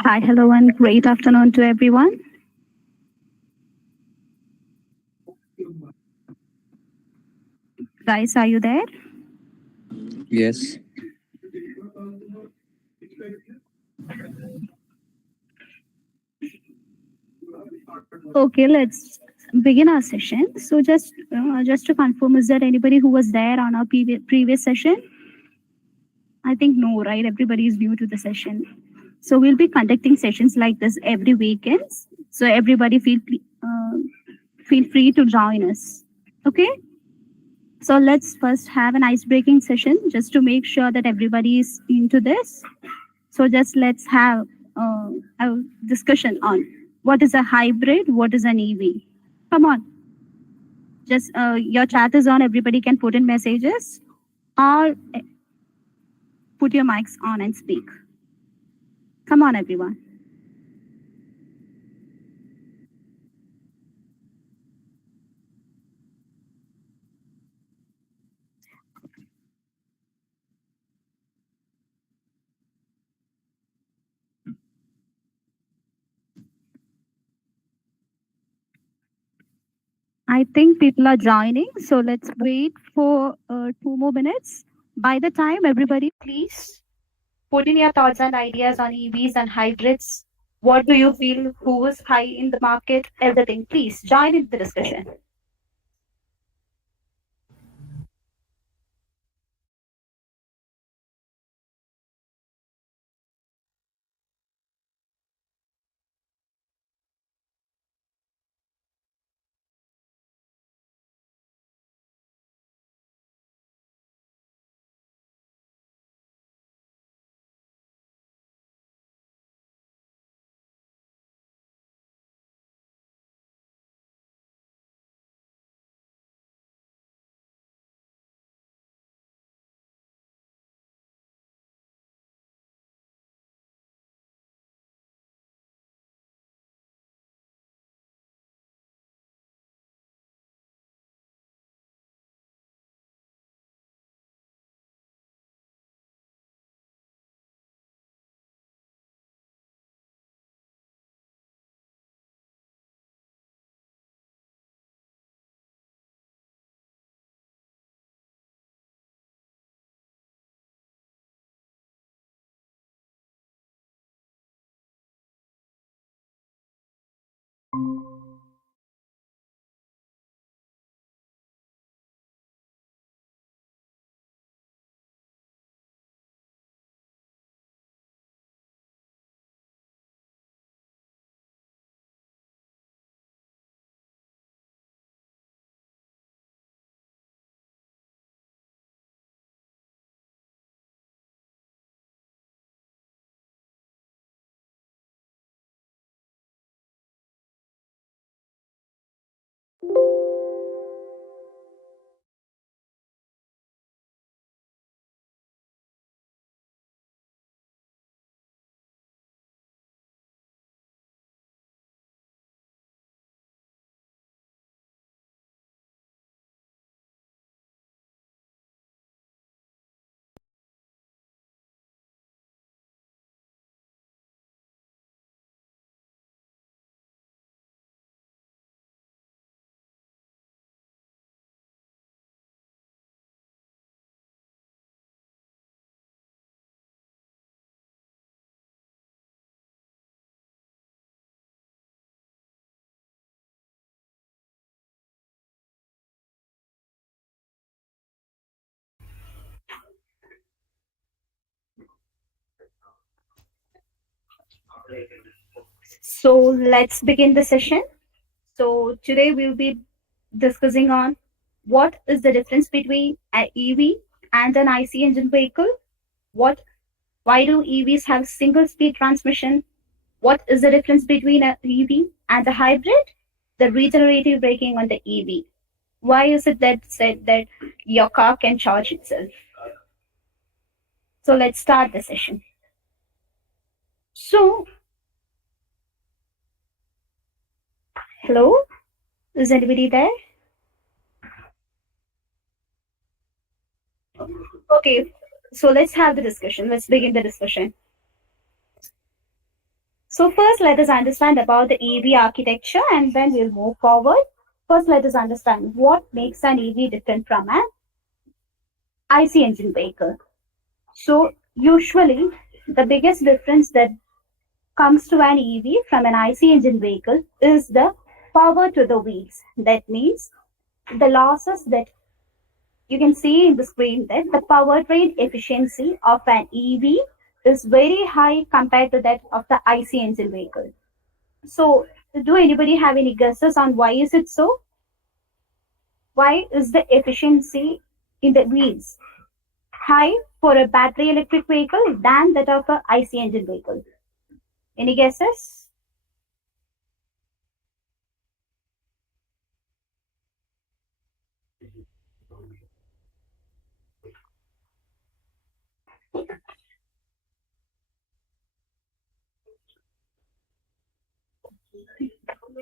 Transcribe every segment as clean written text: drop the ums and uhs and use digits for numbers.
Hi, hello, and great afternoon to everyone. Guys, are you there? Yes. Okay, let's begin our session. So, just to confirm, is there anybody who was there on our previous session? I think no, right? Everybody is new to the session. So, we'll be conducting sessions like this every weekends. So, everybody feel free to join us. Okay. So let's first have an ice-breaking session just to make sure that everybody is into this. So just let's have a discussion on what is a hybrid, what is an EV. Come on, just your chat is on. Everybody can put in messages or put your mics on and speak. Come on, everyone. I think people are joining, so let's wait for 2 more minutes. By the time everybody, please put in your thoughts and ideas on EVs and hybrids. What do you feel? Who is high in the market? Everything. Please join in the discussion. So let's begin the session. So today we'll be discussing on what is the difference between an EV and an IC engine vehicle. Why do EVs have single speed transmission? What is the difference between an EV and a hybrid? The regenerative braking on the EV. Why is it that said that your car can charge itself? So let's start the session. So, hello? Is anybody there? Okay, so let's have the discussion. Let's begin the discussion. So first, let us understand about the EV architecture and then we'll move forward. First, let us understand what makes an EV different from an IC engine vehicle. So usually, the biggest difference that comes to an EV from an IC engine vehicle is the power to the wheels. That means the losses that you can see in the screen that the powertrain efficiency of an EV is very high compared to that of the IC engine vehicle. So do anybody have any guesses on why is it so? Why is the efficiency in the wheels high for a battery electric vehicle than that of a IC engine vehicle? Any guesses?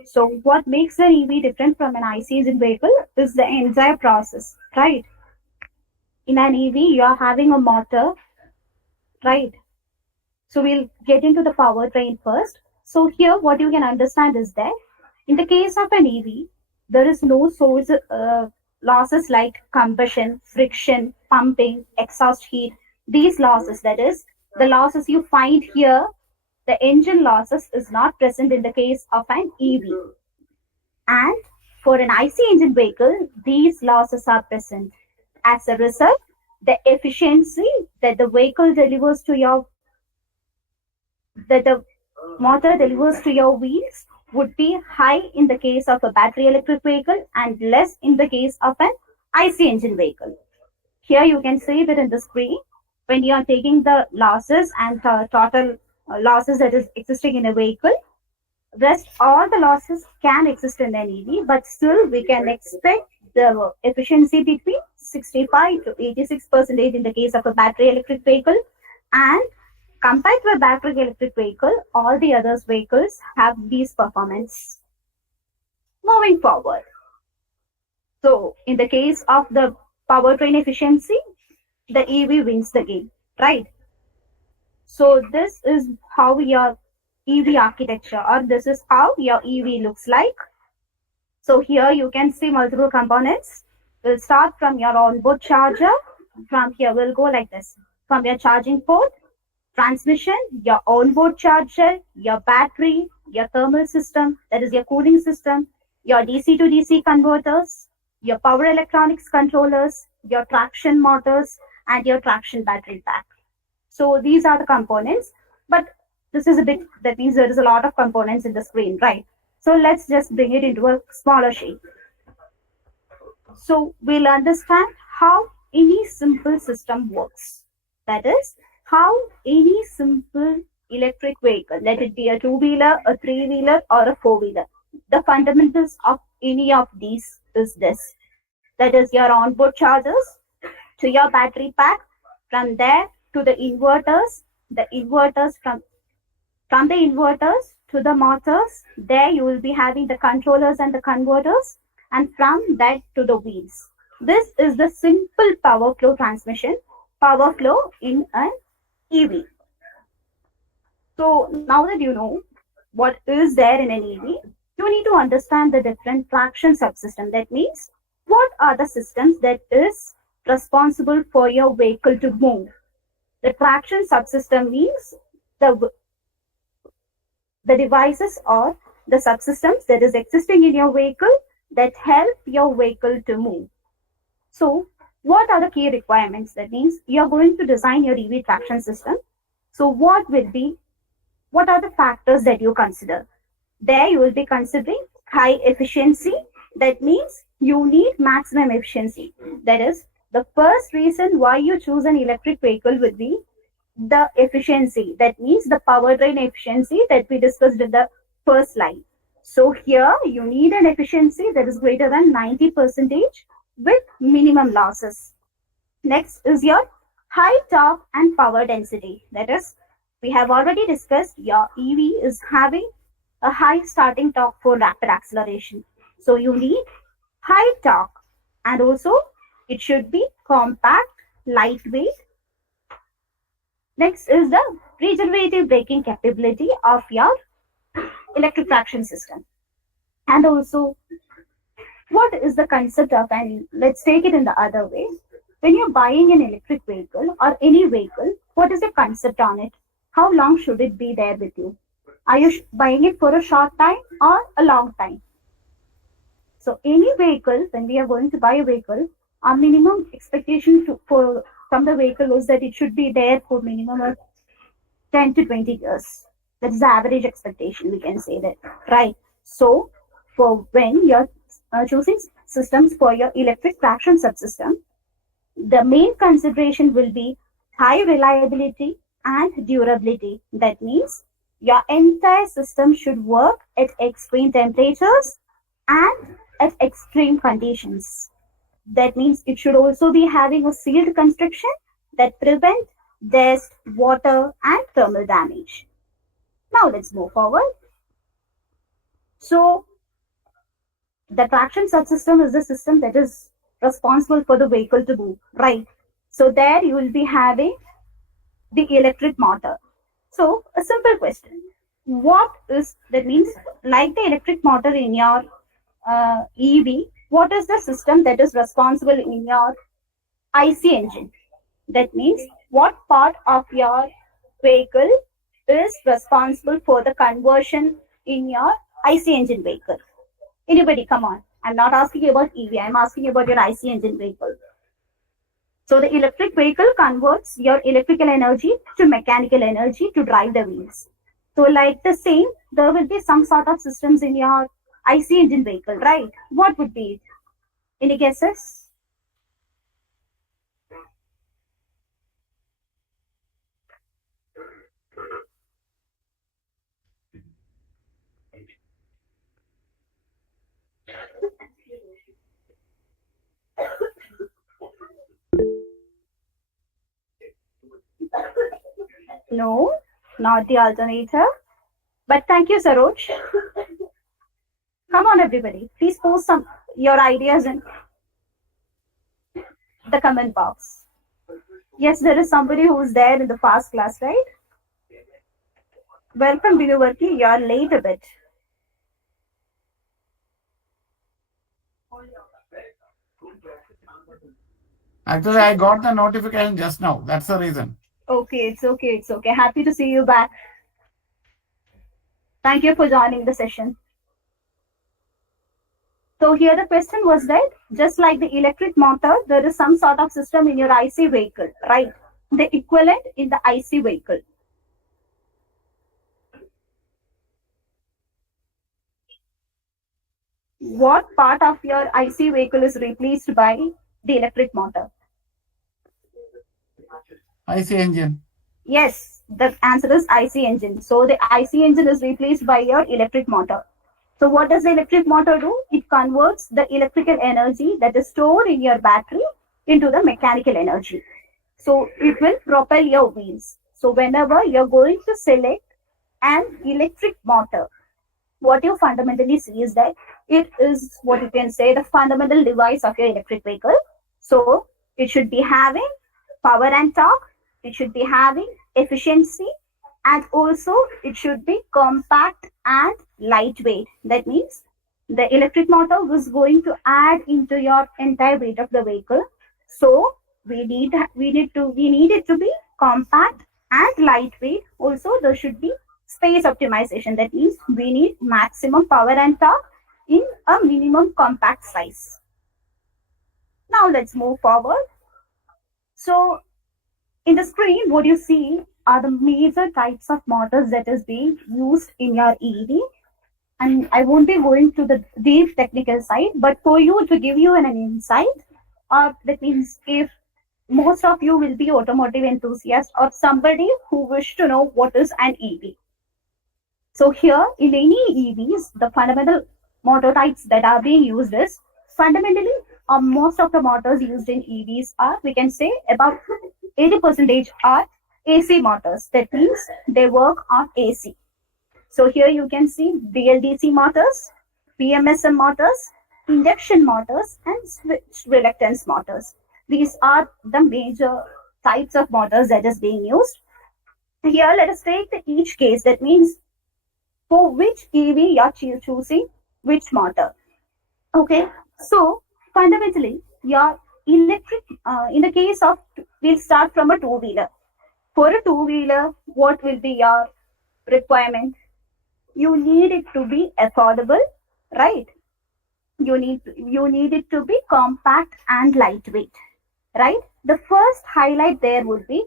So what makes an EV different from an IC engine vehicle is the entire process, right? In an EV, you are having a motor, right? So we'll get into the powertrain first. So here, what you can understand is that in the case of an EV, there is no source losses like combustion, friction, pumping, exhaust heat. These losses, that is, the losses you find here, the engine losses is not present in the case of an EV. And for an IC engine vehicle, these losses are present. As a result, the efficiency that the vehicle delivers to your that the motor delivers to your wheels would be high in the case of a battery electric vehicle and less in the case of an IC engine vehicle. Here you can see that in the screen, when you are taking the losses and total losses that is existing in a vehicle, rest all the losses can exist in an EV, but still we can expect the efficiency between 65 to 86% in the case of a battery electric vehicle, and compared to a battery electric vehicle, all the other vehicles have these performance. Moving forward. So in the case of the powertrain efficiency, the EV wins the game, right? So this is how your EV architecture, or this is how your EV looks like. So here you can see multiple components. We'll start from your onboard charger. From here we'll go like this. From your charging port, transmission, your onboard charger, your battery, your thermal system, that is your cooling system, your DC to DC converters, your power electronics controllers, your traction motors, and your traction battery pack. So these are the components, but this is a bit, that means there is a lot of components in the screen, right? So let's just bring it into a smaller shape. So we'll understand how any simple system works. That is, how any simple electric vehicle, let it be a two-wheeler, a three-wheeler, or a four-wheeler, the fundamentals of any of these is this. That is your onboard chargers to your battery pack, from there to the inverters from the inverters to the motors. There you will be having the controllers and the converters, and from that to the wheels. This is the simple power flow transmission, power flow in an EV. So now that you know what is there in an EV, you need to understand the different traction subsystem. That means what are the systems that is responsible for your vehicle to move. The traction subsystem means the devices or the subsystems that is existing in your vehicle that help your vehicle to move. So what are the key requirements? That means you are going to design your EV traction system. So what will be what are the factors that you consider? There you will be considering high efficiency. That means you need maximum efficiency. That is the first reason why you choose an electric vehicle would be the efficiency. That means the powertrain efficiency that we discussed in the first slide. So here you need an efficiency that is greater than 90% with minimum losses. Next is your high torque and power density. That is, we have already discussed your EV is having a high starting torque for rapid acceleration. So you need high torque, and also it should be compact, lightweight. Next is the regenerative braking capability of your electric traction system. And also, what is the concept of, and let's take it in the other way. When you're buying an electric vehicle or any vehicle, what is the concept on it? How long should it be there with you? Are you buying it for a short time or a long time? So any vehicle, when we are going to buy a vehicle, our minimum expectation from the vehicle is that it should be there for minimum of 10 to 20 years. That is the average expectation, we can say that, right? So for when you're choosing systems for your electric traction subsystem, the main consideration will be high reliability and durability. That means your entire system should work at extreme temperatures and at extreme conditions. That means it should also be having a sealed construction that prevent dust, water, and thermal damage. Now let's move forward. So the traction subsystem is the system that is responsible for the vehicle to move, right? So there you will be having the electric motor. So a simple question. What is, that means like the electric motor in your EV, what is the system that is responsible in your IC engine? That means what part of your vehicle is responsible for the conversion in your IC engine vehicle? Anybody, come on. I'm not asking you about EV, I'm asking you about your IC engine vehicle. So the electric vehicle converts your electrical energy to mechanical energy to drive the wheels. So like the same, there will be some sort of systems in your IC engine vehicle, right? What would be it? Any guesses? No, not the alternator. But thank you, Saroj. Come on, everybody. Please post some your ideas in the comment box. Yes, there is somebody who's there in the past class, right? Welcome, Binuvarki. You're late a bit. Actually, I got the notification just now. That's the reason. Okay, it's okay. It's okay. Happy to see you back. Thank you for joining the session. So here the question was that just like the electric motor, there is some sort of system in your IC vehicle, right? The equivalent in the IC vehicle. What part of your IC vehicle is replaced by the electric motor? IC engine. Yes, the answer is IC engine. So the IC engine is replaced by your electric motor. So what does the electric motor do? It converts the electrical energy that is stored in your battery into the mechanical energy. So it will propel your wheels. So whenever you're going to select an electric motor, what you fundamentally see is that it is what you can say the fundamental device of your electric vehicle. So it should be having power and torque, it should be having efficiency, and also it should be compact and lightweight. That means the electric motor was going to add into your entire weight of the vehicle. So we need it to be compact and lightweight. Also there should be space optimization. That means we need maximum power and torque in a minimum compact size. Now let's move forward. So in the screen, what you see are the major types of motors that is being used in your EV. And I won't be going to the deep technical side, but for you to give you an insight, that means if most of you will be automotive enthusiasts or somebody who wish to know what is an EV. So here in any EVs, the fundamental motor types that are being used is fundamentally most of the motors used in EVs are, we can say about 80% are AC motors. That means they work on AC. So here you can see BLDC motors, PMSM motors, induction motors, and switch reluctance motors. These are the major types of motors that is being used. Here, let us take each case. That means for which EV you are choosing which motor. Okay, so fundamentally, your electric, in the case of, we'll start from a two-wheeler. For a two-wheeler, what will be your requirement? You need it to be affordable, right? You need it to be compact and lightweight, right? The first highlight there would be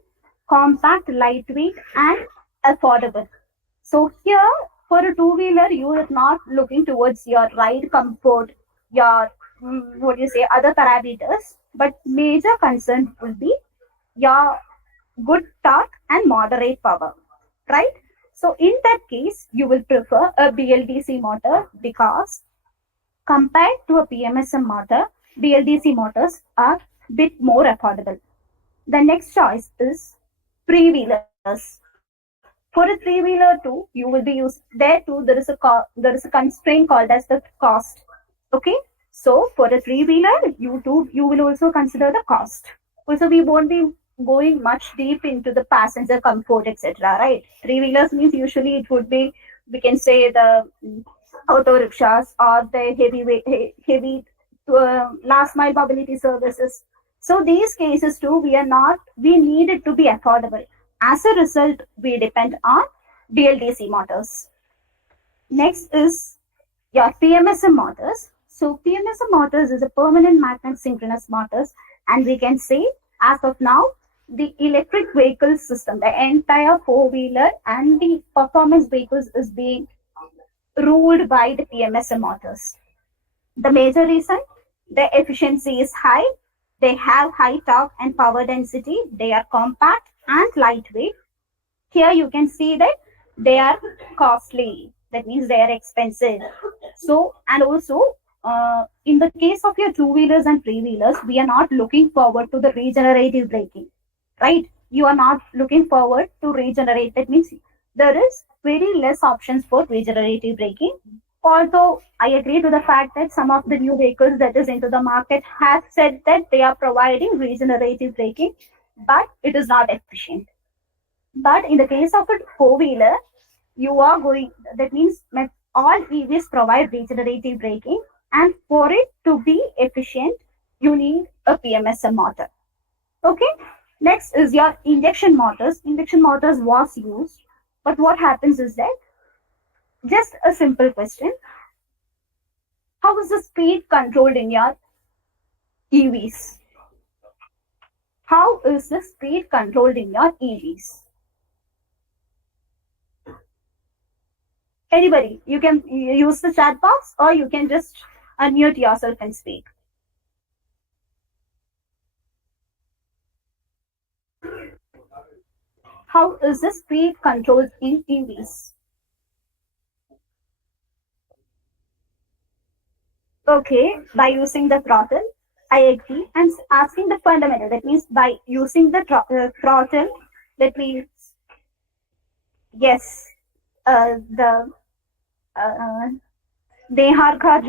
compact, lightweight, and affordable. So here, for a two-wheeler, you are not looking towards your ride comfort, your other parameters, but major concern will be your good torque and moderate power, right? So in that case, you will prefer a BLDC motor because compared to a PMSM motor, BLDC motors are bit more affordable. The next choice is three-wheelers. For a three-wheeler too, you will be used there too. There is a constraint called as the cost. Okay, so for a three-wheeler, you will also consider the cost. Also, we won't be going much deep into the passenger comfort, etc. Right? Three-wheelers means usually it would be, we can say, the auto rickshaws or the heavy last mile mobility services. So these cases too, we need it to be affordable. As a result, we depend on BLDC motors. Next is your PMSM motors. So PMSM motors is a permanent magnet synchronous motors, and we can say as of now, the electric vehicle system, the entire four-wheeler and the performance vehicles is being ruled by the PMSM motors. The major reason, the efficiency is high, they have high torque and power density, they are compact and lightweight. Here you can see that they are costly, that means they are expensive. So, and also in the case of your two-wheelers and three-wheelers, we are not looking forward to the regenerative braking, right? You are not looking forward to regenerate. That means there is very less options for regenerative braking. Although I agree to the fact that some of the new vehicles that is into the market have said that they are providing regenerative braking, but it is not efficient. But in the case of a four-wheeler, that means all EVs provide regenerative braking, and for it to be efficient, you need a PMSM motor. Okay, next is your induction motors. Induction motors was used, but what happens is that, just a simple question, how is the speed controlled in your EVs? How is the speed controlled in your EVs? Anybody, you can use the chat box or you can just unmute yourself and speak. How is the speed controlled in EVs? Okay, by using the throttle, I agree. I'm asking the fundamental. That means by using the throttle, that means, yes, Neharka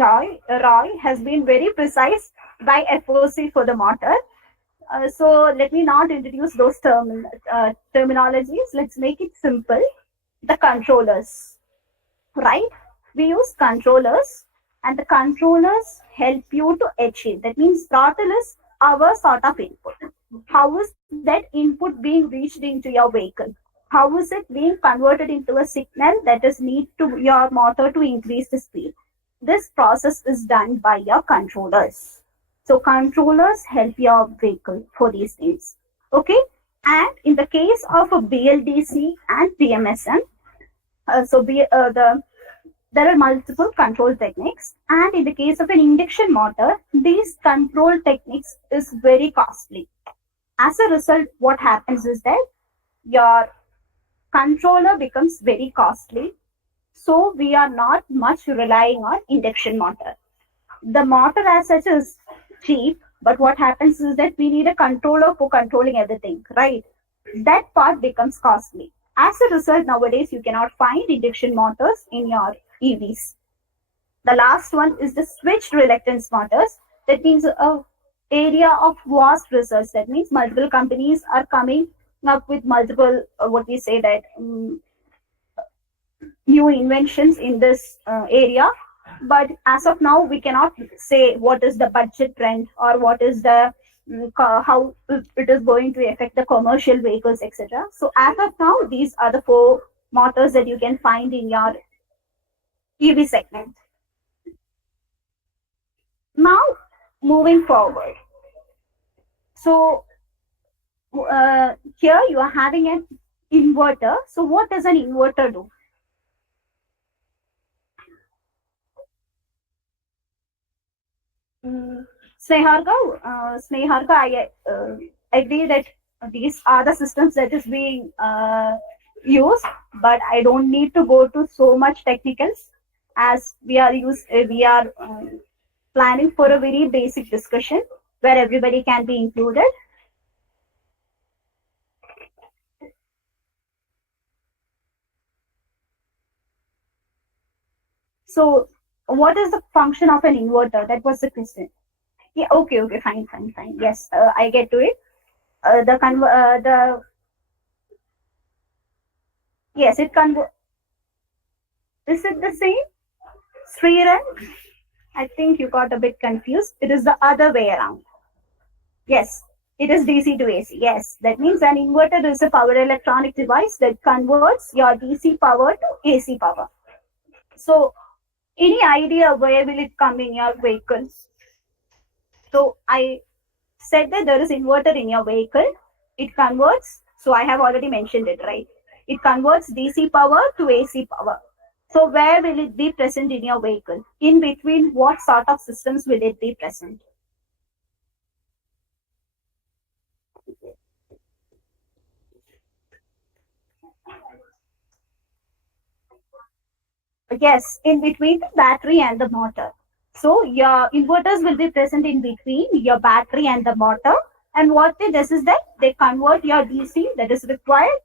Roy has been very precise by FOC for the motor. So let me not introduce those terminologies. Let's make it simple. The controllers, right? We use controllers, and the controllers help you to achieve. That means throttle is our sort of input. How is that input being reached into your vehicle? How is it being converted into a signal that is need to your motor to increase the speed? This process is done by your controllers. So controllers help your vehicle for these things. Okay. And in the case of a BLDC and PMSM, there are multiple control techniques, and in the case of an induction motor, these control techniques is very costly. As a result, what happens is that your controller becomes very costly, so we are not much relying on induction motor. The motor as such is cheap, but what happens is that we need a controller for controlling everything, right? That part becomes costly. As a result, nowadays you cannot find induction motors in your EVs. The last one is the switched reluctance motors. That means a area of vast research. That means multiple companies are coming up with multiple new inventions in this area. But as of now, we cannot say what is the budget trend or what is the how it is going to affect the commercial vehicles, etc. So as of now, these are the 4 motors that you can find in your EV segment. Now, moving forward. So here you are having an inverter. So what does an inverter do? Sneharga, I agree that these are the systems that is being used, but I don't need to go to so much technicals as we are planning for a very basic discussion where everybody can be included. So what is the function of an inverter? That was the question. Yeah, okay, fine. Yes, I get to it. Yes, it convert. Is it the same? Sriran? I think you got a bit confused. It is the other way around. Yes, it is DC to AC. Yes, that means an inverter is a power electronic device that converts your DC power to AC power. So, any idea where will it come in your vehicle? So, I said that there is inverter in your vehicle. It converts. So, I have already mentioned it, right? It converts DC power to AC power. So, where will it be present in your vehicle? In between, what sort of systems will it be present? Yes, in between the battery and the motor. So your inverters will be present in between your battery and the motor. And what they does is that they convert your DC that is required,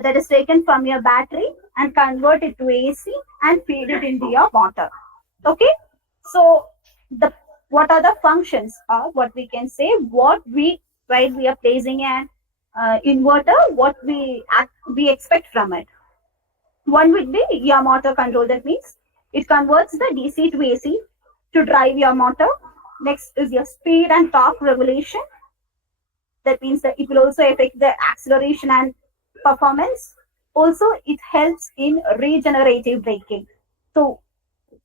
that is taken from your battery, and convert it to AC and feed it into your motor. Okay. So what are the functions, or what we can say, while we are placing an inverter, what we expect from it. One would be your motor control. That means it converts the DC to AC to drive your motor. Next is your speed and torque regulation. That means that it will also affect the acceleration and performance. Also, it helps in regenerative braking. So,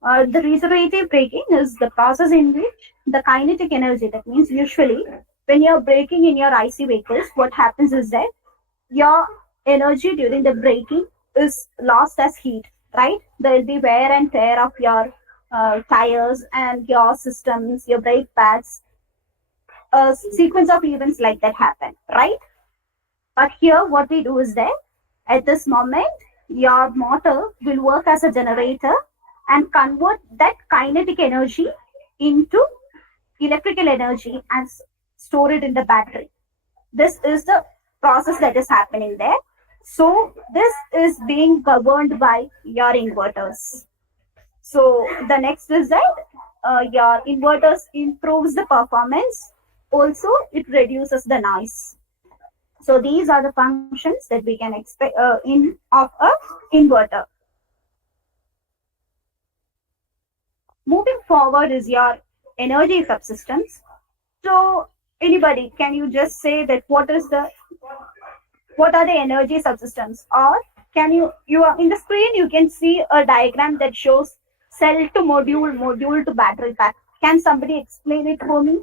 the regenerative braking is the process in which the kinetic energy, that means usually when you're braking in your IC vehicles, what happens is that your energy during the braking is lost as heat, right? There will be wear and tear of your tires and your systems, your brake pads. A sequence of events like that happen, right? But here what we do is that at this moment, your motor will work as a generator and convert that kinetic energy into electrical energy and store it in the battery. This is the process that is happening there. So this is being governed by your inverters. So the next is that your inverters improves the performance. Also, it reduces the noise. So these are the functions that we can expect of a inverter. Moving forward is your energy subsystems. So anybody, can you just say that what are the energy subsystems? Or can you are in the screen, you can see a diagram that shows cell to module, module to battery pack. Can somebody explain it for me?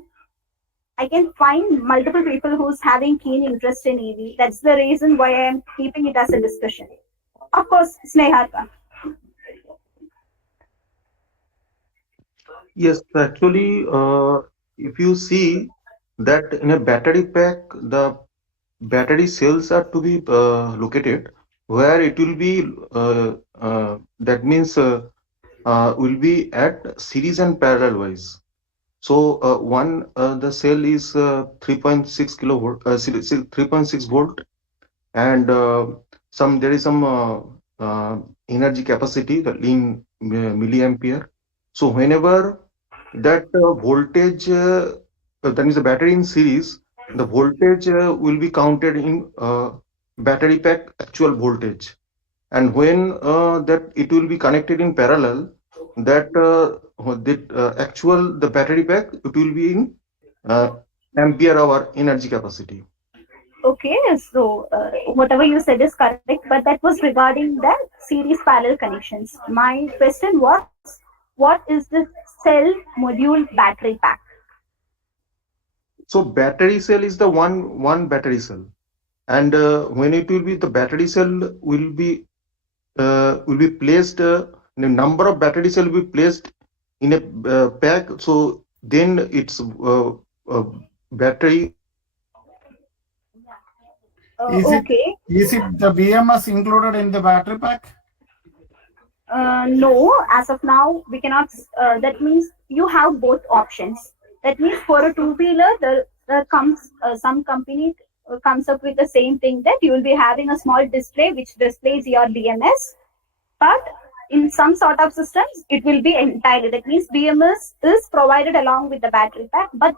I can find multiple people who's having keen interest in EV. That's the reason why I'm keeping it as a discussion. Of course, Sneharka. Yes, actually, if you see that in a battery pack, the battery cells are to be located where it will be, that means will be at series and parallel wise. So the cell is 3.6 kilovolt, 3.6 volt, and there is some energy capacity in milliampere. So whenever that voltage, that means the battery in series, the voltage will be counted in battery pack actual voltage, and when that it will be connected in parallel, that the battery pack, it will be in uh, ampere hour energy capacity. Okay, so whatever you said is correct, but that was regarding the series parallel connections. My question was, what is the cell module battery pack? So battery cell is the one battery cell, and when it will be, the battery cell will be placed, the number of battery cell will be placed in a pack. So then its battery. Is it Okay. the BMS included in the battery pack? No, as of now, we cannot. That means you have both options. That means for a two-wheeler, there comes some company comes up with the same thing, that you will be having a small display which displays your BMS. But in some sort of systems, it will be entirely. That means BMS is provided along with the battery pack, but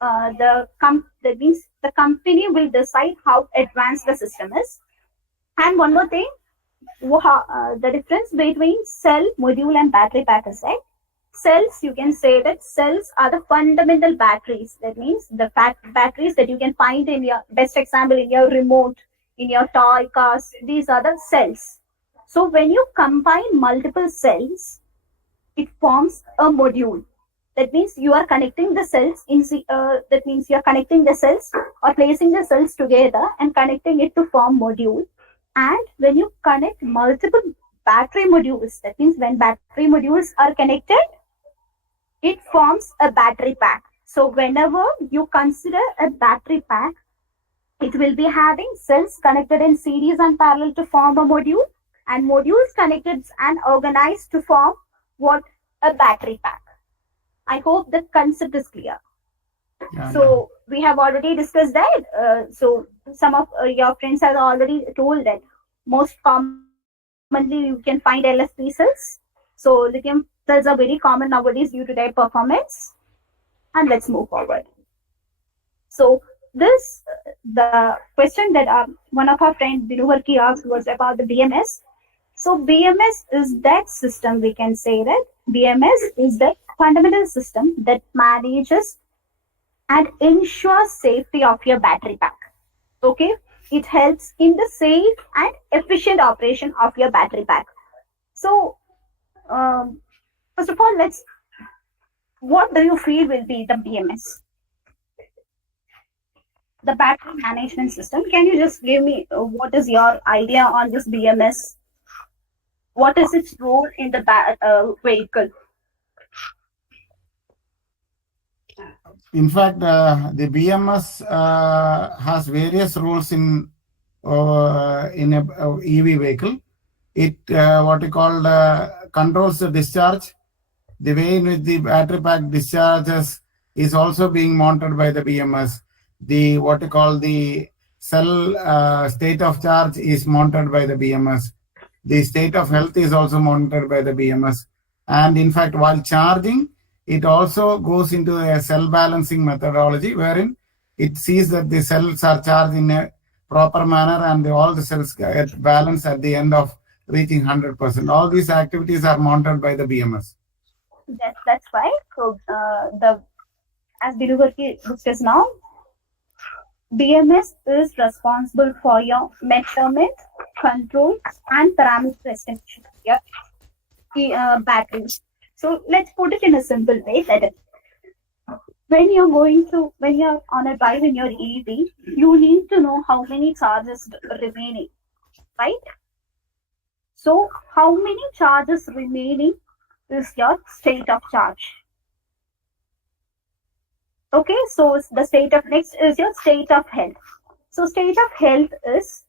that means the company will decide how advanced the system is. And one more thing, the difference between cell, module, and battery pack is, right? Cells, you can say that cells are the fundamental batteries. That means the batteries that you can find in your, best example, in your remote, in your toy cars. These are the cells. So when you combine multiple cells, it forms a module. That means you are connecting the cells that means you are connecting the cells or placing the cells together and connecting it to form module. And when you connect multiple battery modules, that means when battery modules are connected, it forms a battery pack. So whenever you consider a battery pack, it will be having cells connected in series and parallel to form a module, and modules connected and organized to form what? A battery pack. I hope the concept is clear. Yeah, So we have already discussed that. So some of your friends have already told that most commonly you can find LFP cells. So lithium cells are very common nowadays due to their performance. And let's move forward. So this the question that one of our friends Dinuvarki asked was about the BMS. So BMS is that system, we can say that BMS is the fundamental system that manages and ensures safety of your battery pack. Okay, it helps in the safe and efficient operation of your battery pack. So first of all, what do you feel will be the BMS? The battery management system. Can you just give me what is your idea on this BMS? What is its role in the vehicle? In fact, the BMS has various roles in a EV vehicle. It what we call controls the discharge. The way in which the battery pack discharges is also being monitored by the BMS. The what we call the cell state of charge is monitored by the BMS. The state of health is also monitored by the BMS. And in fact, while charging, it also goes into a cell balancing methodology, wherein it sees that the cells are charged in a proper manner and all the cells get balanced at the end of reaching 100%. All these activities are monitored by the BMS. That's right. So as Dinuvarki discussed now, BMS is responsible for your measurement, control, and parameter estimation of your batteries. So let's put it in a simple way. That when you're on a drive in your EV, you need to know how many charges remaining, right? So how many charges remaining is your state of charge. Okay, so the state of next is your state of health. So state of health is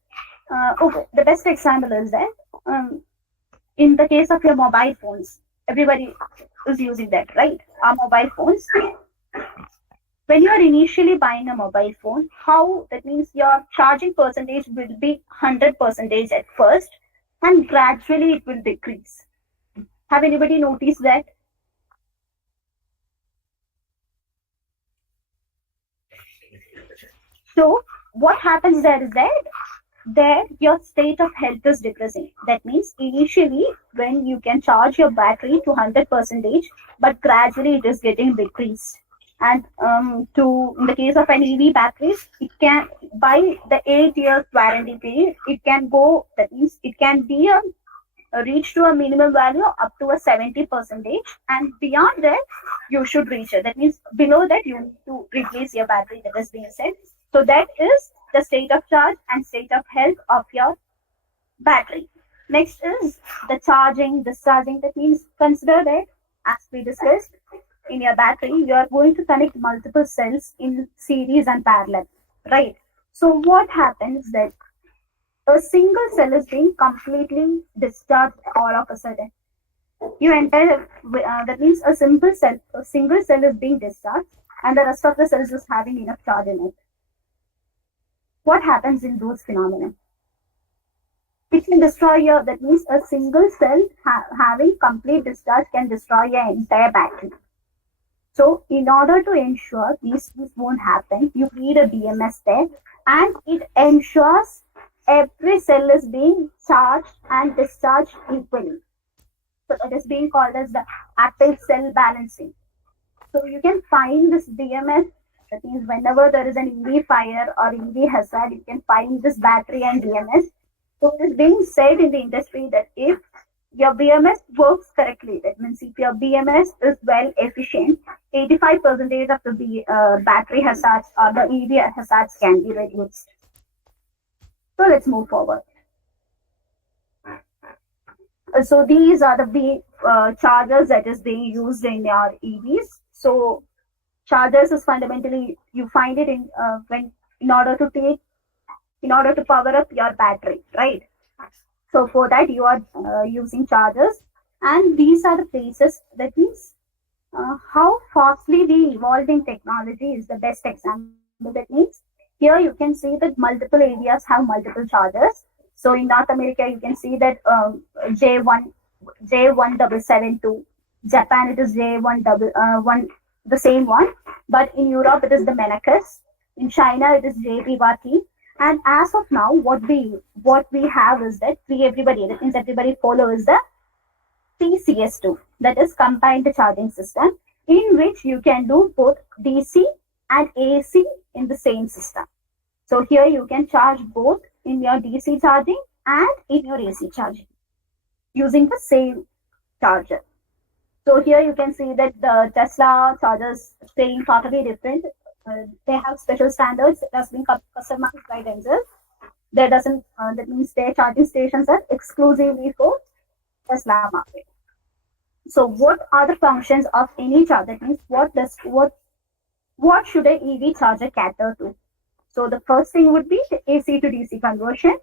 okay. The best example is that in the case of your mobile phones, everybody is using that, right? Our mobile phones. When you are initially buying a mobile phone, how that means your charging percentage will be 100% at first, and gradually it will decrease. Have anybody noticed that? So what happens there is that your state of health is decreasing. That means initially when you can charge your battery to 100%, but gradually it is getting decreased. And in the case of an EV batteries, it can, by the 8 years warranty period, it can go, that means it can be reach to a minimum value up to a 70%, and beyond that you should reach it. That means below that you need to replace your battery, that is being said. So that is the state of charge and state of health of your battery. Next is the charging, discharging. That means consider that, as we discussed, in your battery, you are going to connect multiple cells in series and parallel, right? So what happens that a single cell is being completely discharged all of a sudden. You enter, that means a single cell is being discharged, and the rest of the cells is having enough charge in it. What happens in those phenomena? It can destroy your, that means a single cell having complete discharge can destroy your entire battery. So in order to ensure these things won't happen, you need a BMS there, and it ensures every cell is being charged and discharged equally. So it is being called as the active cell balancing. So you can find this BMS, that means whenever there is an EV fire or EV hazard, you can find this battery and BMS. So it is being said in the industry that if your BMS works correctly, that means if your BMS is well efficient, 85% of the battery hazards or the EV hazards can be reduced. So let's move forward. So these are the big chargers that is being used in your EVs. So chargers is fundamentally, you find it in in order to power up your battery, right? So for that you are using chargers, and these are the places, that means how fastly the evolving technology is the best example. That means here you can see that multiple areas have multiple chargers. So in North America, you can see that J1772. Japan, it is J1 the same one. But in Europe, it is the Menacus. In China, it is JBYT. And as of now, what we have is that everybody follows the TCS2, that is combined charging system, in which you can do both DC and AC in the same system. So here you can charge both in your DC charging and in your AC charging using the same charger. So here you can see that the Tesla chargers staying totally different. They have special standards that has been customized by themselves. That means their charging stations are exclusively for Tesla market. So what are the functions of any charger? That means what should an EV charger cater to? So the first thing would be the AC to DC conversion.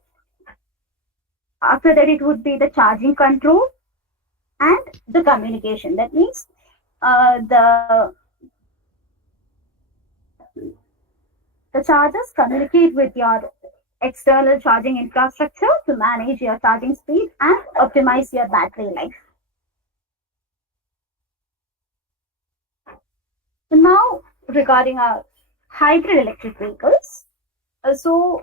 After that, it would be the charging control and the communication. That means the chargers communicate with your external charging infrastructure to manage your charging speed and optimize your battery life. So now regarding our hybrid electric vehicles, so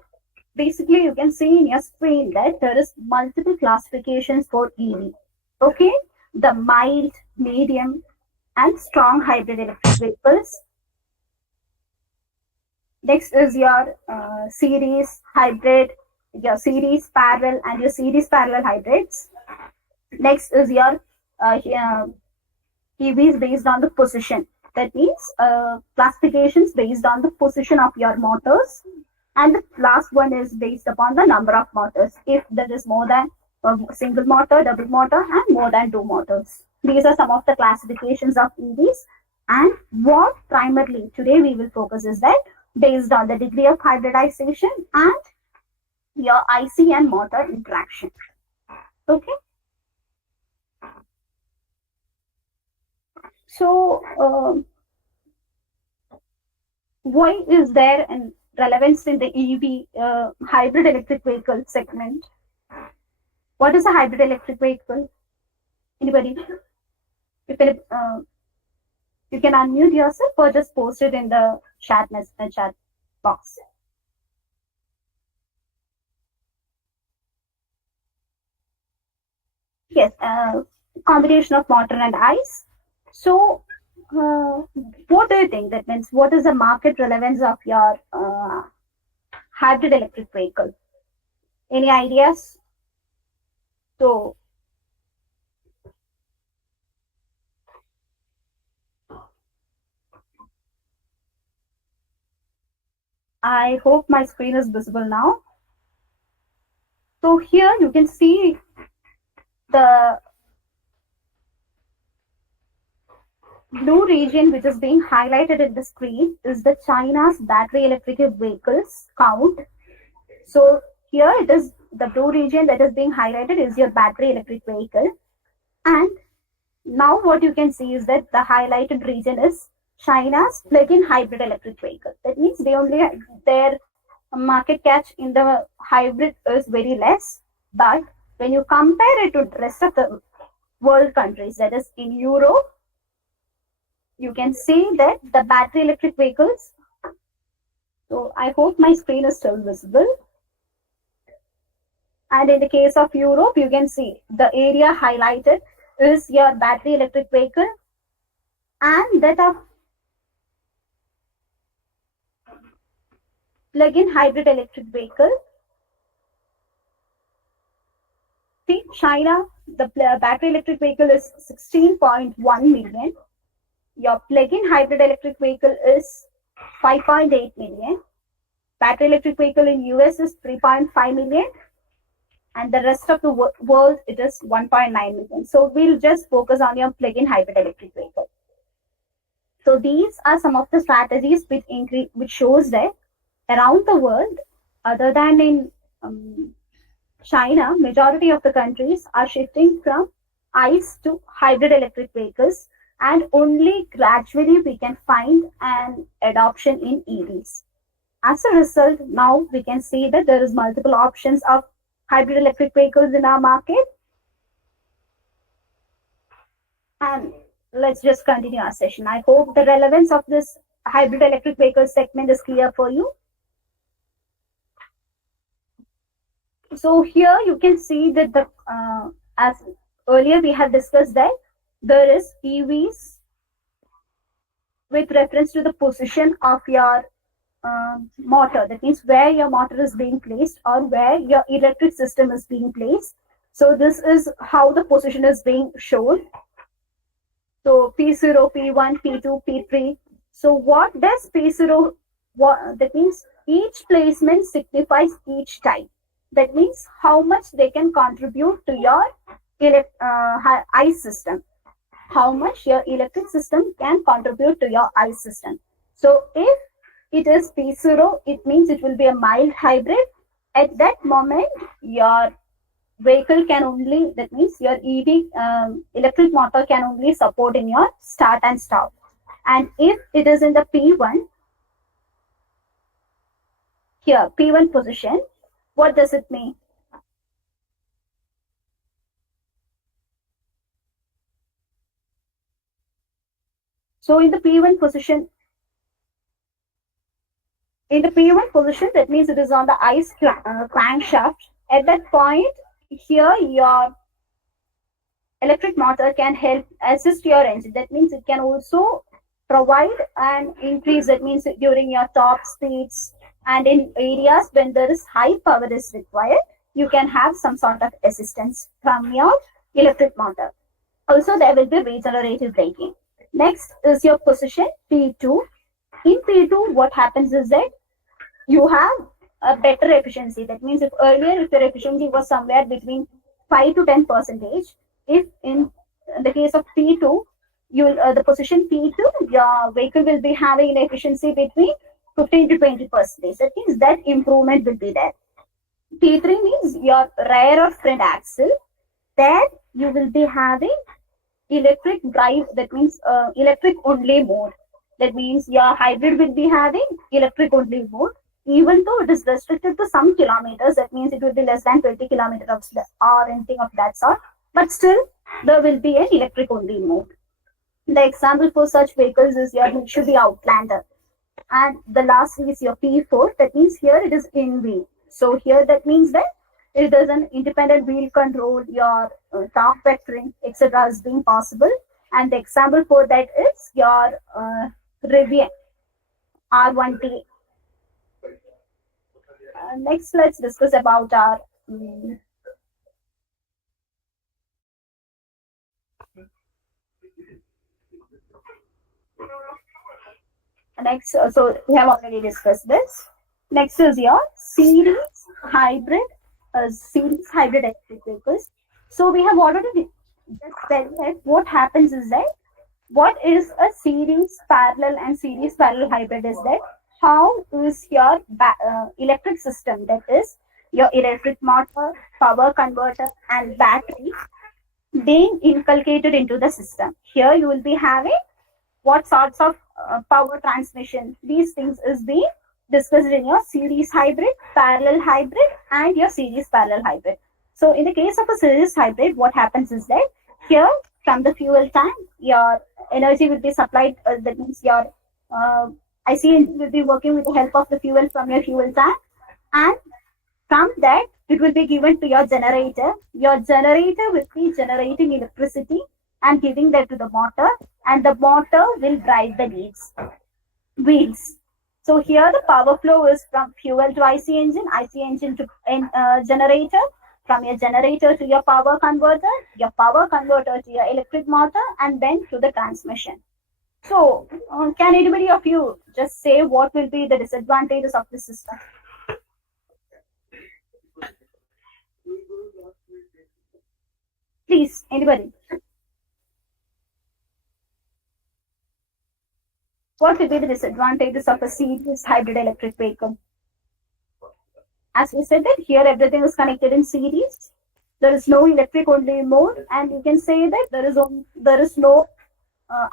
basically you can see in your screen that there is multiple classifications for EV. Okay, the mild, medium, and strong hybrid electric vehicles. Next is your series hybrid, your series parallel, and your series parallel hybrids. Next is your EVs based on the position. That means classifications based on the position of your motors. And the last one is based upon the number of motors. If there is more than a single motor, double motor, and more than 2 motors. These are some of the classifications of EVs. And what primarily today we will focus is that based on the degree of hybridization and your IC and motor interaction. Okay. So, why is there an relevance in the EV hybrid electric vehicle segment? What is a hybrid electric vehicle? Anybody? You can unmute yourself or just post it in the chat box. Yes, combination of motor and ICE. So, what do you think? That means, what is the market relevance of your hybrid electric vehicle? Any ideas? So, I hope my screen is visible now. So here you can see the blue region which is being highlighted in the screen is the China's battery electric vehicles count. So here it is the blue region that is being highlighted is your battery electric vehicle. And now what you can see is that the highlighted region is China's plug-in hybrid electric vehicle. That means their market catch in the hybrid is very less. But when you compare it to the rest of the world countries, that is in Europe, you can see that the battery electric vehicles. So I hope my screen is still visible. And in the case of Europe, you can see the area highlighted is your battery electric vehicle, and that of plug-in hybrid electric vehicle. See, China, the battery electric vehicle is 16.1 million. Your plug-in hybrid electric vehicle is 5.8 million. Battery electric vehicle in US is 3.5 million. And the rest of the world, it is 1.9 million. So we'll just focus on your plug-in hybrid electric vehicle. So these are some of the strategies which shows that around the world, other than in China, majority of the countries are shifting from ICE to hybrid electric vehicles, and only gradually we can find an adoption in EVs. As a result, now we can see that there is multiple options of hybrid electric vehicles in our market. And let's just continue our session. I hope the relevance of this hybrid electric vehicle segment is clear for you. So here you can see that the as earlier we have discussed that there is EVs with reference to the position of your motor. That means where your motor is being placed or where your electric system is being placed. So this is how the position is being shown. So P0, P1, P2, P3. So what does P0? That means each placement signifies each type. That means how much they can contribute to your ICE system. How much your electric system can contribute to your ICE system. So if it is P0, it means it will be a mild hybrid. At that moment, your vehicle can only, that means your EV electric motor can only support in your start and stop. And if it is in the P1, here, P1 position, what does it mean? So in the P1 position, that means it is on the ICE crankshaft. At that point, here your electric motor can help assist your engine. That means it can also provide an increase. That means during your top speeds and in areas when there is high power is required, you can have some sort of assistance from your electric motor. Also, there will be regenerative braking. Next is your position P2. In P2, what happens is that you have a better efficiency. That means if earlier, if your efficiency was somewhere between 5 to 10%, if in the case of P2, the position P2, your vehicle will be having an efficiency between 15 to 20%. That means that improvement will be there. P3 means your rear or front axle. There you will be having electric drive. That means electric only mode. That means your hybrid will be having electric only mode. Even though it is restricted to some kilometers, that means it will be less than 20 kilometers or anything of that sort. But still, there will be an electric only mode. The example for such vehicles is your Mitsubishi Outlander. And the last is your P4. That means here it is in wheel. So here that means that it is an independent wheel control, your torque vectoring, etc. is being possible. And the example for that is your Rivian R1T. Next, let's discuss about our next. So we have already discussed this. Next is your series hybrid electric vehicles. So we have already just said that what happens is that what is a series parallel and series parallel hybrid is that how is your electric system, that is your electric motor, power converter and battery being inculcated into the system. Here you will be having what sorts of power transmission, these things is being discussed in your series hybrid, parallel hybrid and your series parallel hybrid. So in the case of a series hybrid, what happens is that here from the fuel tank, your energy will be supplied, that means your IC engine will be working with the help of the fuel from your fuel tank, and from that it will be given to your generator. Your generator will be generating electricity and giving that to the motor, and the motor will drive the wheels. So here the power flow is from fuel to IC engine to generator, from your generator to your power converter to your electric motor, and then to the transmission. So can anybody of you just say what will be the disadvantages of the system? Please, anybody. What will be the disadvantages of a series hybrid electric vehicle? As we said that here everything is connected in series. There is no electric only mode, and you can say that there is no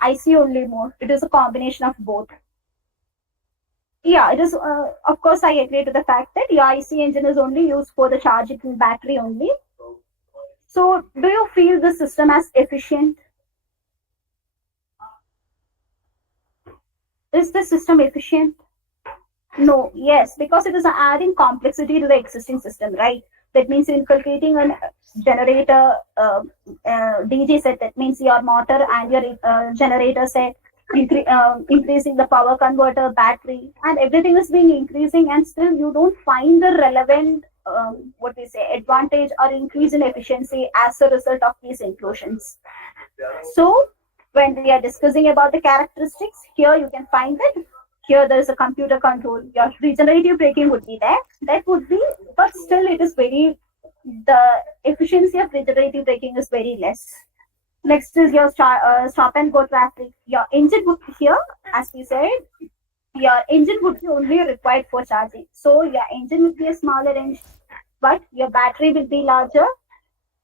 IC only mode. It is a combination of both. Yeah, it is. Of course, I agree to the fact that your IC engine is only used for the charging battery only. So, do you feel the system as efficient? Is the system efficient? No. Yes, because it is adding complexity to the existing system, right? That means inculcating a generator DG set. That means your motor and your generator set, increasing the power converter, battery, and everything is being increasing, and still you don't find the relevant advantage or increase in efficiency as a result of these inclusions. So when we are discussing about the characteristics, here you can find that here there is a computer control. Your regenerative braking would be there. That would be, but still it is the efficiency of regenerative braking is very less. Next is your stop and go traffic. Your engine would be here, as we said, your engine would be only required for charging. So your engine would be a smaller engine, but your battery will be larger.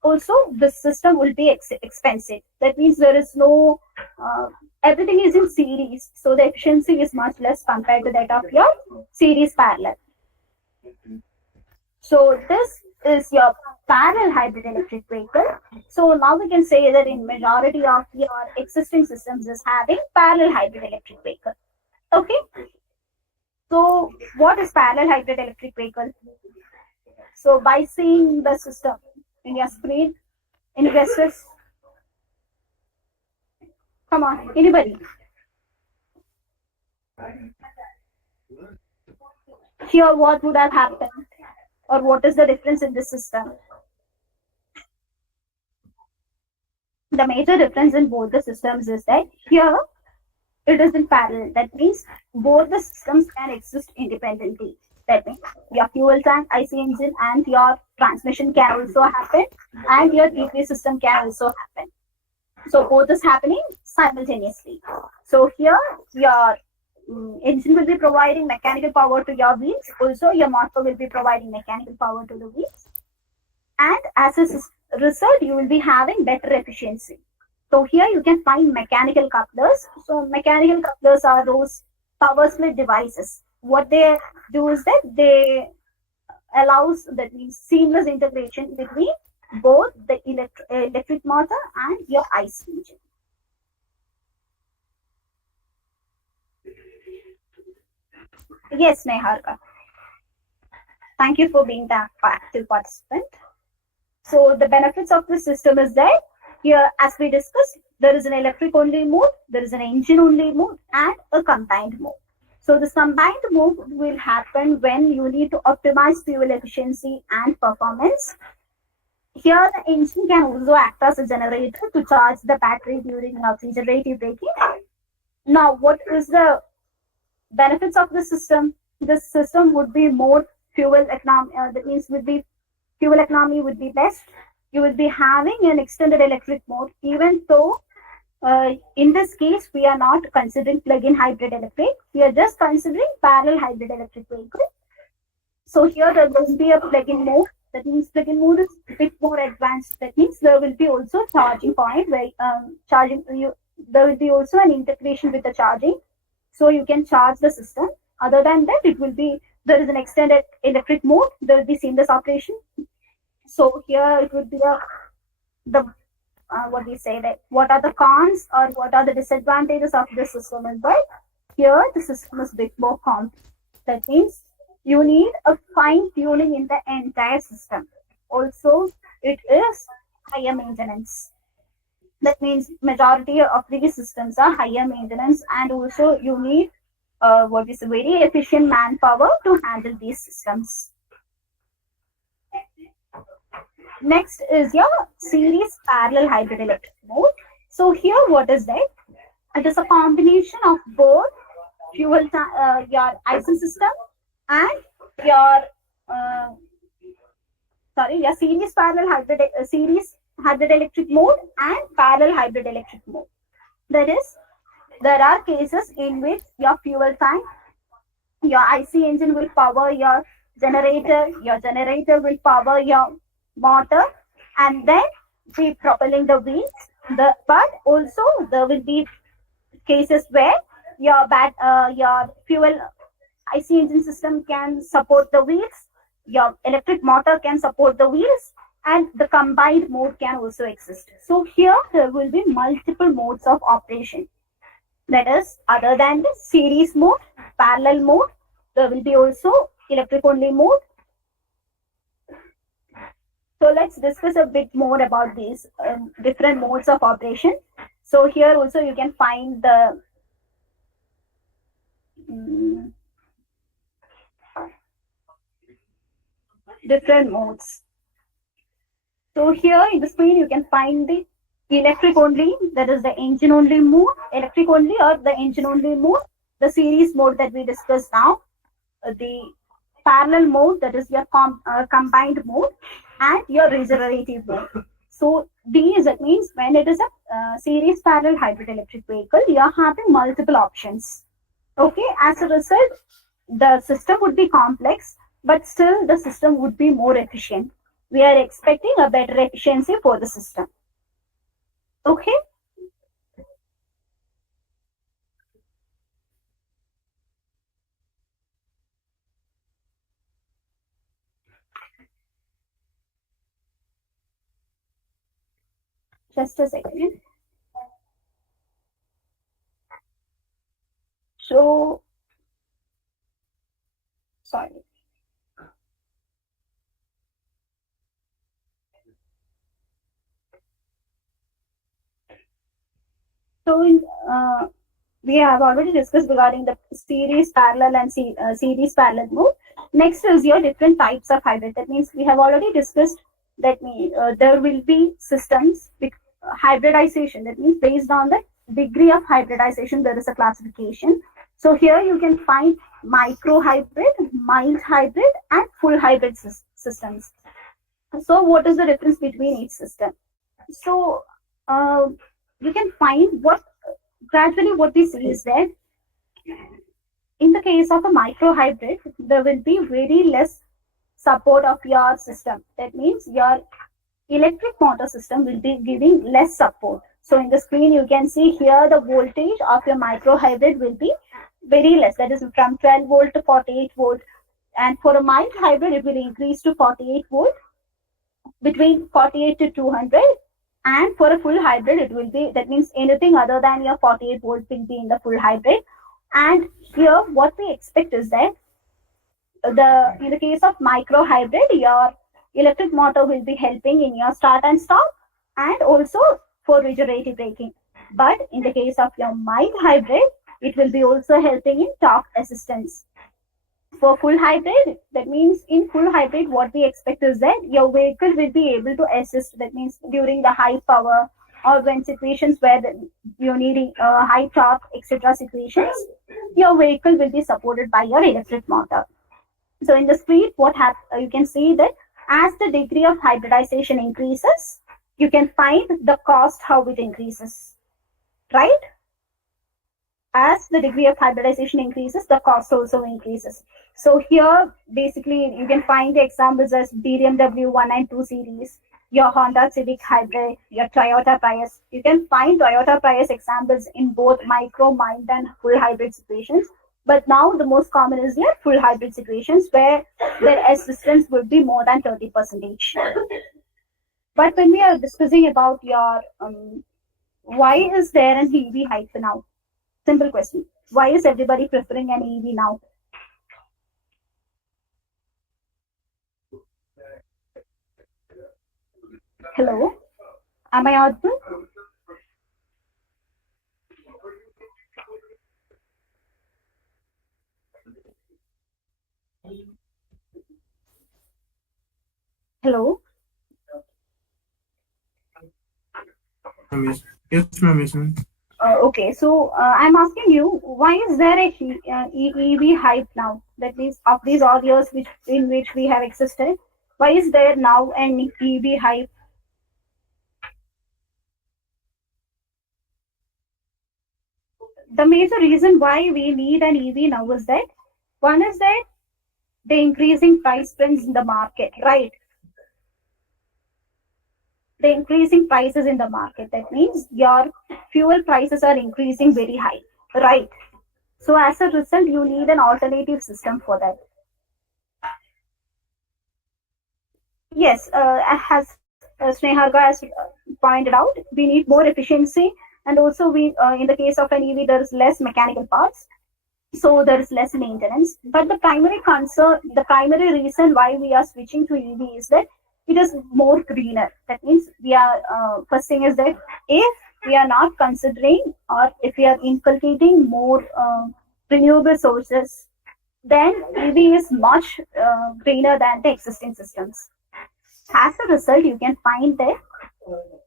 Also, the system will be expensive. That means there is no, everything is in series. So the efficiency is much less compared to that of your series parallel. So this is your parallel hybrid electric vehicle. So now we can say that in majority of your existing systems is having parallel hybrid electric vehicle. Okay. So what is parallel hybrid electric vehicle? So by seeing the system in your screen, investors, come on, anybody? Here, what would have happened, or what is the difference in this system? The major difference in both the systems is that here it is in parallel. That means both the systems can exist independently. That means your fuel tank, IC engine, and your transmission can also happen, and your TP system can also happen. So both is happening simultaneously. So here your engine will be providing mechanical power to your wheels. Also, your motor will be providing mechanical power to the wheels. And as a result, you will be having better efficiency. So here you can find mechanical couplers. So mechanical couplers are those power split devices. What they do is that they allows, that means seamless integration between both the electric motor and your IC engine. Yes, Neharka. Thank you for being the active participant. So the benefits of the system is that here, as we discussed, there is an electric only mode, there is an engine only mode, and a combined mode. So this combined mode will happen when you need to optimize fuel efficiency and performance. Here, the engine can also act as a generator to charge the battery during regenerative braking. Now, what is the benefits of the system? This system would be more fuel economy. That means fuel economy would be best. You will be having an extended electric mode, even though in this case we are not considering plug-in hybrid electric. We are just considering parallel hybrid electric vehicle. So here there will be a plug-in mode. That means plug-in mode is a bit more advanced. That means there will be also charging point where there will be also an integration with the charging, so you can charge the system. Other than that, there is an extended electric mode. There will be seamless operation. So here it would be what are the cons or what are the disadvantages of this system is that here the system is a bit more complex. That means you need a fine tuning in the entire system. Also, it is higher maintenance. That means majority of these systems are higher maintenance, and also you need very efficient manpower to handle these systems. Next is your series parallel hybrid electric mode. So here what is that? It is a combination of both your IC system and your series hybrid electric mode and parallel hybrid electric mode. That is, there are cases in which your fuel tank, your IC engine will power your generator will power your motor, and then be propelling the wheels. But also there will be cases where your fuel IC engine system can support the wheels, your electric motor can support the wheels, and the combined mode can also exist. So here there will be multiple modes of operation. That is, other than the series mode, parallel mode, there will be also electric only mode. So let's discuss a bit more about these different modes of operation. So here also you can find the different modes. So here in the screen you can find the electric only, that is the engine only mode, electric only or the engine only mode, the series mode that we discussed now, the parallel mode, that is your combined mode, and your regenerative mode. So these, that means when it is a series parallel hybrid electric vehicle, you are having multiple options. Okay, as a result, the system would be complex, but still the system would be more efficient. We are expecting a better efficiency for the system. Okay. Just a second. So, sorry. So we have already discussed regarding the series parallel and series parallel mode. Next is your different types of hybrid. That means we have already discussed that there will be systems hybridization. That means based on the degree of hybridization, there is a classification. So here you can find micro hybrid, mild hybrid, and full hybrid systems. So what is the difference between each system? So you can find gradually what we see is that in the case of a micro hybrid, there will be very less support of your system. That means your electric motor system will be giving less support. So in the screen, you can see here the voltage of your micro hybrid will be very less. That is from 12 volt to 48 volt. And for a mild hybrid, it will increase to 48 volt, between 48 to 200. And for a full hybrid, it will be, that means anything other than your 48 volt will be in the full hybrid. And here, what we expect is that in the case of micro hybrid, your electric motor will be helping in your start and stop, and also for regenerative braking. But in the case of your mild hybrid, it will be also helping in torque assistance. For full hybrid, that means in full hybrid, what we expect is that your vehicle will be able to assist. That means during the high power or when situations where you're needing high torque, etc. situations, your vehicle will be supported by your electric motor. So in the screen, you can see that as the degree of hybridization increases, you can find the cost, how it increases, right? As the degree of hybridization increases, the cost also increases. So here, basically, you can find the examples as BMW 1 and 2 series, your Honda Civic Hybrid, your Toyota Prius. You can find Toyota Prius examples in both micro, mild, and full hybrid situations. But now the most common is your full hybrid situations where their assistance would be more than 30%. But when we are discussing about your, why is there an EV hype now? Simple question. Why is everybody preferring an EV now? Hello? Am I audible? Hello? Yes, ma'am. Yes, ma'am. Okay, so I'm asking you, why is there a EV hype now? That means of these all years in which we have existed, why is there now an EV hype? The major reason why we need an EV now is that one is that the increasing price trends in the market, right? The increasing prices in the market. That means your fuel prices are increasing very high, right? So as a result, you need an alternative system for that. Yes, as Sneharga has pointed out, we need more efficiency, and also we, in the case of an EV, there is less mechanical parts, so there is less maintenance. But the primary concern, the primary reason why we are switching to EV is that it is more greener. That means we are, first thing is that if we are not considering or if we are inculcating more renewable sources, then EV is much greener than the existing systems. As a result, you can find that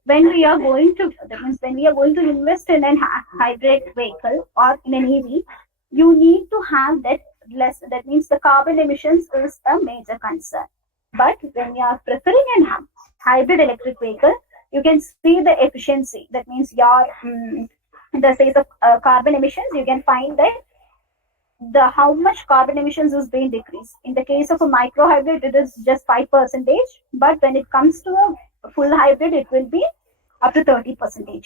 when we are going to, that means when we are going to invest in a hybrid vehicle or in an EV, you need to have that less. That means the carbon emissions is a major concern. But when you are preferring a hybrid electric vehicle, you can see the efficiency. That means your, the size of carbon emissions, you can find that how much carbon emissions is being decreased. In the case of a micro hybrid, it is just 5%. But when it comes to a full hybrid, it will be up to 30%.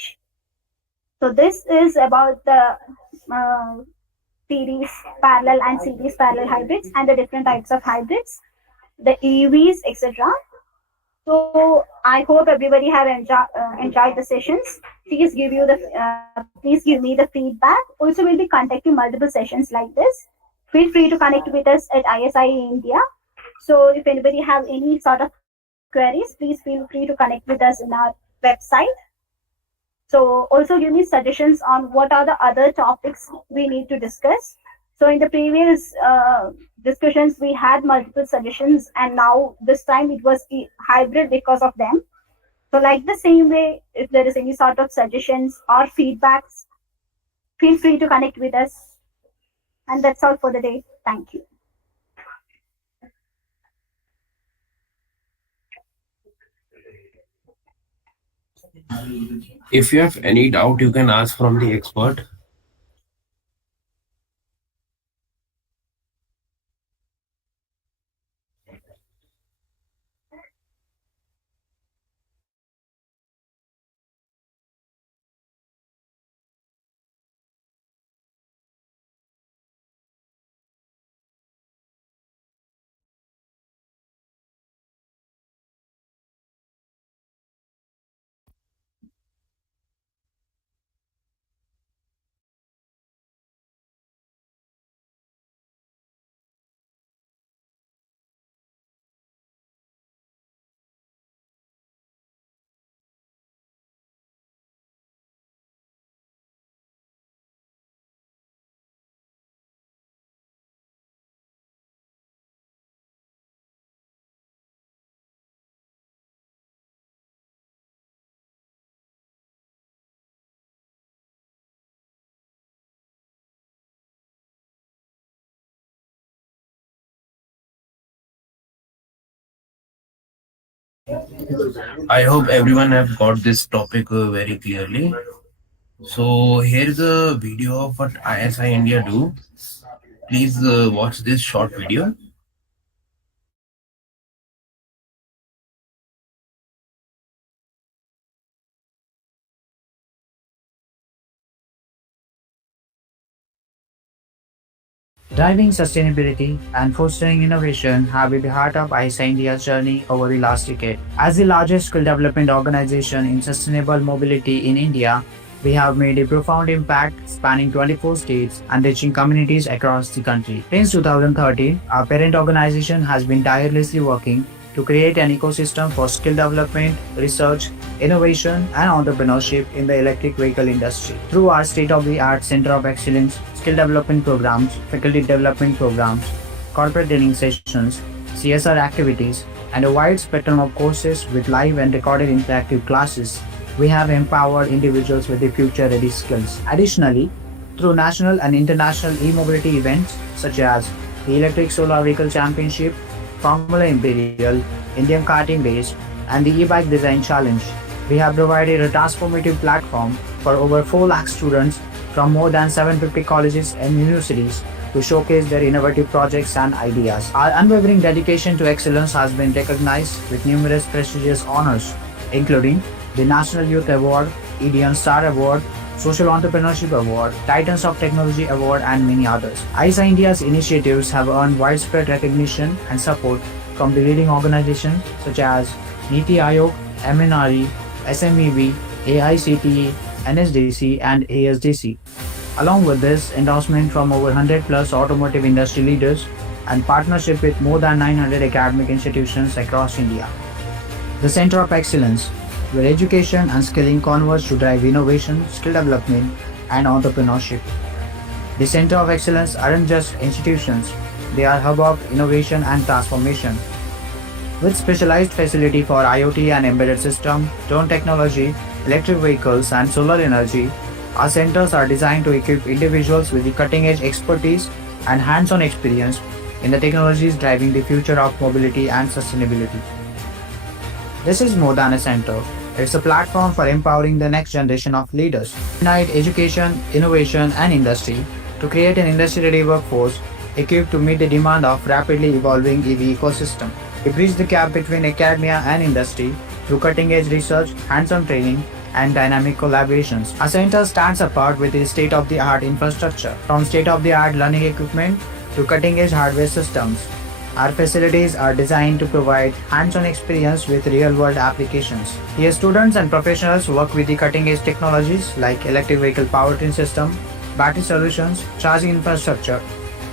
So this is about the series parallel and series parallel hybrids and the different types of hybrids, the EVs, etc. So I hope everybody have enjoyed the sessions. Please give me the feedback. Also, we'll be conducting multiple sessions like this. Feel free to connect with us at ISI India. So if anybody have any sort of queries, please feel free to connect with us in our website. So also give me suggestions on what are the other topics we need to discuss. So in the previous discussions, we had multiple suggestions, and now this time it was hybrid because of them. So, like the same way, if there is any sort of suggestions or feedbacks, feel free to connect with us. And that's all for the day. Thank you. If you have any doubt, you can ask from the expert. I hope everyone have got this topic very clearly. So here's a video of what ISI India do. Please watch this short video. Driving sustainability and fostering innovation have been the heart of ISA India's journey over the last decade. As the largest skill development organization in sustainable mobility in India, we have made a profound impact spanning 24 states and reaching communities across the country. Since 2013, our parent organization has been tirelessly working to create an ecosystem for skill development, research, innovation, and entrepreneurship in the electric vehicle industry. Through our state-of-the-art Center of Excellence, skill development programs, faculty development programs, corporate training sessions, CSR activities, and a wide spectrum of courses with live and recorded interactive classes, we have empowered individuals with the future-ready skills. Additionally, through national and international e-mobility events such as the Electric Solar Vehicle Championship, Formula Imperial, Indian Karting Race, and the E-Bike Design Challenge, we have provided a transformative platform for over 4 lakh students from more than 750 colleges and universities to showcase their innovative projects and ideas. Our unwavering dedication to excellence has been recognized with numerous prestigious honors, including the National Youth Award, EDN Star Award, Social Entrepreneurship Award, Titans of Technology Award, and many others. ISA India's initiatives have earned widespread recognition and support from the leading organizations such as NITI Aayog, MNRE, SMEB, AICTE, NSDC, and ASDC. Along with this, endorsement from over 100 plus automotive industry leaders and partnership with more than 900 academic institutions across India. The Center of Excellence, where education and skilling converge to drive innovation, skill development, and entrepreneurship. The Center of Excellence aren't just institutions, they are a hub of innovation and transformation. With specialized facility for IoT and embedded system, drone technology, electric vehicles, and solar energy, our centers are designed to equip individuals with the cutting-edge expertise and hands-on experience in the technologies driving the future of mobility and sustainability. This is more than a center. It's a platform for empowering the next generation of leaders. Unite education, innovation, and industry to create an industry-ready workforce equipped to meet the demand of rapidly evolving EV ecosystem. We bridge the gap between academia and industry through cutting-edge research, hands-on training, and dynamic collaborations. Our center stands apart with its state-of-the-art infrastructure, from state-of-the-art learning equipment to cutting-edge hardware systems. Our facilities are designed to provide hands-on experience with real-world applications. Here, students and professionals work with the cutting-edge technologies like electric vehicle powertrain system, battery solutions, charging infrastructure,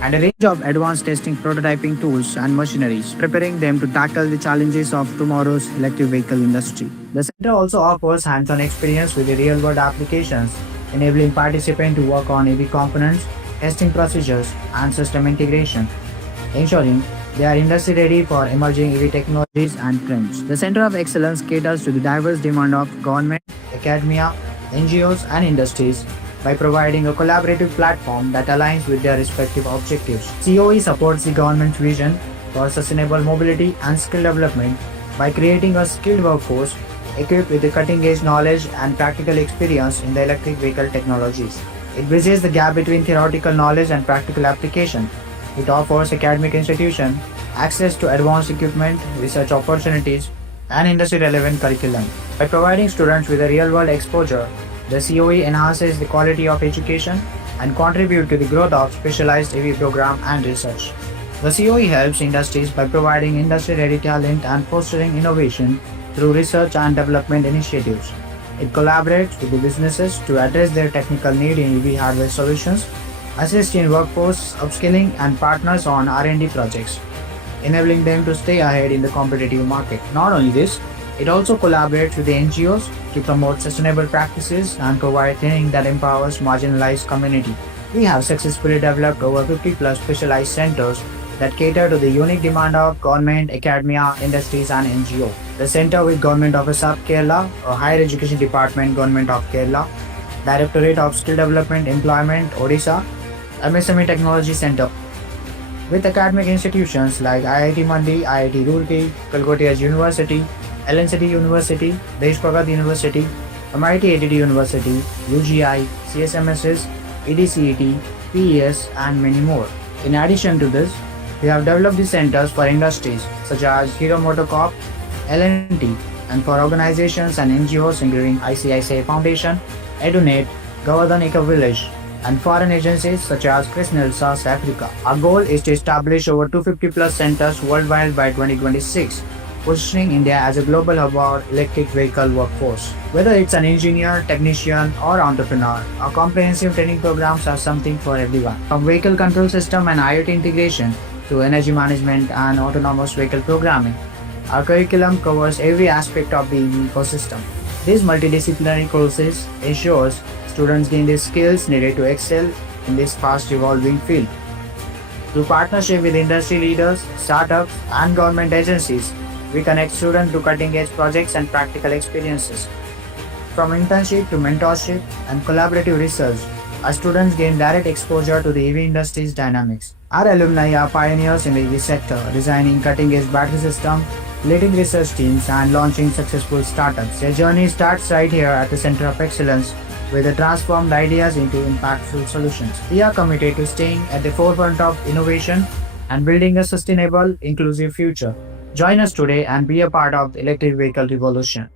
and a range of advanced testing prototyping tools and machineries, preparing them to tackle the challenges of tomorrow's electric vehicle industry. The center also offers hands-on experience with the real-world applications, enabling participants to work on EV components, testing procedures, and system integration, ensuring They are industry ready for emerging EV technologies and trends. The Center of Excellence caters to the diverse demand of government, academia, NGOs, and industries by providing a collaborative platform that aligns with their respective objectives. COE supports the government's vision for sustainable mobility and skill development by creating a skilled workforce equipped with the cutting-edge knowledge and practical experience in the electric vehicle technologies. It bridges the gap between theoretical knowledge and practical application. It offers academic institutions access to advanced equipment, research opportunities, and industry-relevant curriculum. By providing students with a real-world exposure, the COE enhances the quality of education and contribute to the growth of specialized EV program and research. The COE helps industries by providing industry-ready talent and fostering innovation through research and development initiatives. It collaborates with the businesses to address their technical need in EV hardware solutions, assist in workforce upskilling, and partners on R&D projects, enabling them to stay ahead in the competitive market. Not only this, it also collaborates with the NGOs to promote sustainable practices and provide training that empowers marginalized community. We have successfully developed over 50 plus specialized centers that cater to the unique demand of government, academia, industries, and NGO. The Center with Government of ASAP Kerala, a Higher Education Department, Government of Kerala, Directorate of Skill Development, Employment, Odisha, MSME Technology Center, with academic institutions like IIT Mandi, IIT Roorkee, Calcutta University, LNCT University, Desh Bhagat University, MIT ADD University, UGI, CSMSS, EDCET, PES, and many more. In addition to this, we have developed the centers for industries such as Hero MotoCorp, L&T, and for organizations and NGOs including ICICI Foundation, EduNet, Govardhan Eco Village, and foreign agencies such as CRISNIL South Africa. Our goal is to establish over 250 plus centers worldwide by 2026, positioning India as a global hub for electric vehicle workforce. Whether it's an engineer, technician, or entrepreneur, our comprehensive training programs are something for everyone. From vehicle control system and IoT integration to energy management and autonomous vehicle programming, our curriculum covers every aspect of the EV ecosystem. These multidisciplinary courses ensures students gain the skills needed to excel in this fast evolving field. Through partnership with industry leaders, startups, and government agencies, we connect students to cutting-edge projects and practical experiences. From internship to mentorship and collaborative research, our students gain direct exposure to the EV industry's dynamics. Our alumni are pioneers in the EV sector, designing cutting-edge battery systems, leading research teams, and launching successful startups. Their journey starts right here at the Center of Excellence, where they transformed ideas into impactful solutions. We are committed to staying at the forefront of innovation and building a sustainable, inclusive future. Join us today and be a part of the electric vehicle revolution.